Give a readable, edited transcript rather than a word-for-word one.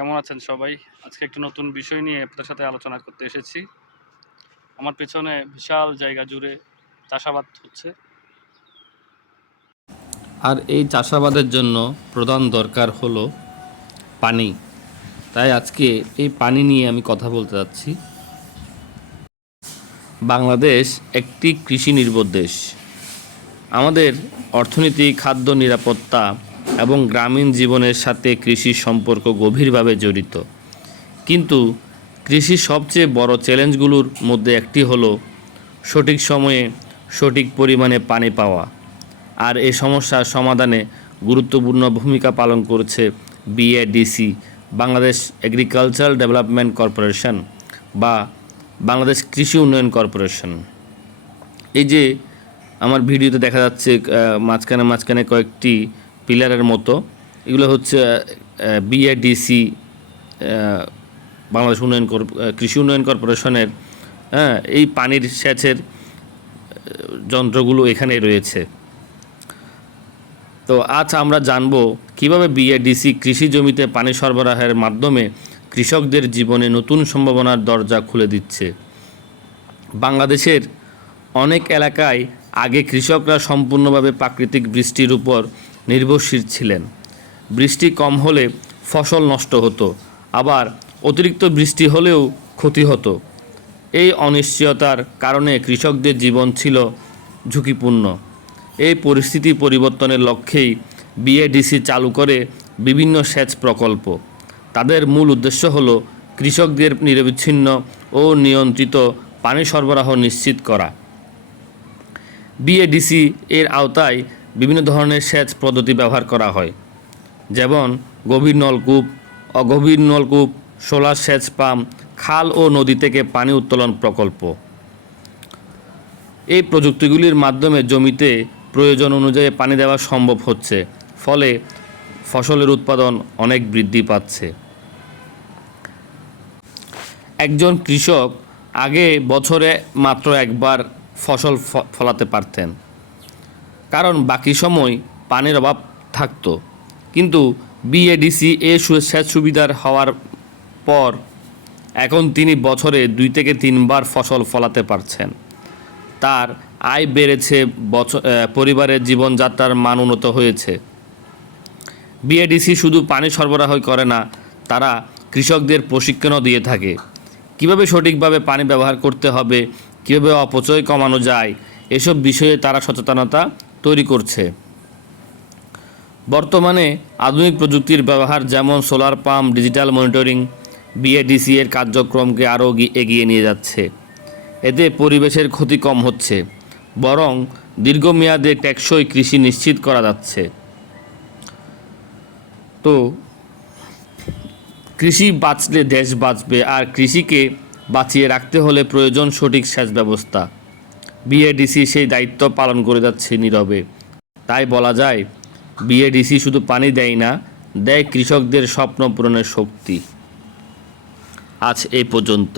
কেমন আছেন সবাই? আজকে একটা নতুন বিষয় নিয়ে আপনাদের সাথে আলোচনা করতে এসেছি। আমার পেছনে বিশাল জায়গা জুড়ে চাষাবাদ হচ্ছে। আর এই চাষাবাদের জন্য প্রধান দরকার হলো পানি। তাই আজকে এই পানি নিয়ে আমি কথা বলতে যাচ্ছি। বাংলাদেশ একটি কৃষি নির্ভর দেশ। আমাদের অর্থনীতি, খাদ্য নিরাপত্তা এবং গ্রামীণ জীবনের সাথে কৃষির সম্পর্ক গভীরভাবে জড়িত। কিন্তু কৃষির সবচেয়ে বড় চ্যালেঞ্জগুলোর মধ্যে একটি হলো সঠিক সময়ে সঠিক পরিমাণে পানি পাওয়া। আর এই সমস্যার সমাধানে গুরুত্বপূর্ণ ভূমিকা পালন করছে BADC, Bangladesh agricultural development corporation বা বাংলাদেশ কৃষি উন্নয়ন কর্পোরেশন। এই যে আমার ভিডিওতে দেখা যাচ্ছে মাঝখানে মাঝখানে কয়েকটি পিলারের মতো, এগুলো হচ্ছে বিএডিসি, বাংলাদেশ কৃষি উন্নয়ন কর্পোরেশনের এই পানির সেচের যন্ত্রগুলো এখানে রয়েছে। তো আজ আমরা জানব কিভাবে বিএডিসি কৃষি জমিতে পানি সরবরাহের মাধ্যমে কৃষকদের জীবনে নতুন সম্ভাবনার দরজা খুলে দিচ্ছে। বাংলাদেশের অনেক এলাকায় আগে কৃষকরা সম্পূর্ণভাবে প্রাকৃতিক বৃষ্টির উপর নির্ভরশীল ছিলেন। বৃষ্টি কম হলে ফসল নষ্ট হতো, আবার অতিরিক্ত বৃষ্টি হলেও ক্ষতি হতো। এই অনিশ্চয়তার কারণে কৃষকদের জীবন ছিল ঝুঁকিপূর্ণ। এই পরিস্থিতি পরিবর্তনের লক্ষ্যেই বিএডিসি চালু করে বিভিন্ন সেচ প্রকল্প। তাদের মূল উদ্দেশ্য হল কৃষকদের নিরবিচ্ছিন্ন ও নিয়ন্ত্রিত পানি সরবরাহ নিশ্চিত করা। বিএডিসি এর আওতায় বিভিন্ন ধরনের সেচ পদ্ধতি ব্যবহার করা হয়, যেমন গভীর নলকূপ, অগভীর নলকূপ, সোলার সেচ পাম্প, খাল ও নদী থেকে পানি উত্তোলন প্রকল্প। এই প্রযুক্তিগুলির মাধ্যমে জমিতে প্রয়োজন অনুযায়ী পানি দেওয়া সম্ভব হচ্ছে, ফলে ফসলের উৎপাদন অনেক বৃদ্ধি পাচ্ছে। একজন কৃষক আগে বছরে মাত্র একবার ফসল ফলাতে পারতেন, কারণ বাকি সময় পানির অভাব থাকতো। কিন্তু বিএডিসি সেচ সুবিধার হওয়ার পর এখন তিনি বছরে 2 থেকে 3 বার ফসল ফলাতে পারছেন। তার আয় বেড়েছে, পরিবারের জীবনযাত্রার মান উন্নত হয়েছে। বিএডিসি শুধু পানি সরবরাহ করে না, তারা কৃষকদের প্রশিক্ষণও দিয়ে থাকে। কিভাবে সঠিকভাবে পানি ব্যবহার করতে হবে, কীভাবে অপচয় কমানো যায়, এসব বিষয়ে তারা সচেতনতা তৈরি করছে। বর্তমানে আধুনিক প্রযুক্তির ব্যবহার, যেমন solar pump, digital monitoring, BADC এর কার্যক্রমকে আরও এগিয়ে নিয়ে যাচ্ছে। এতে পরিবেশের ক্ষতি কম হচ্ছে, বরং দীর্ঘমেয়াদে টেকসই কৃষি নিশ্চিত করা যাচ্ছে। তো কৃষি বাঁচলে দেশ বাঁচবে, আর কৃষিকে বাঁচিয়ে রাখতে হলে প্রয়োজন সঠিক সেচ ব্যবস্থা। বিএডিসি সেই দায়িত্ব পালন করে যাচ্ছে নীরবে। তাই বলা যায়, বিএডিসি শুধু পানি দেয় না, দেয় কৃষকদের স্বপ্ন পূরণের শক্তি। আজ এই পর্যন্ত।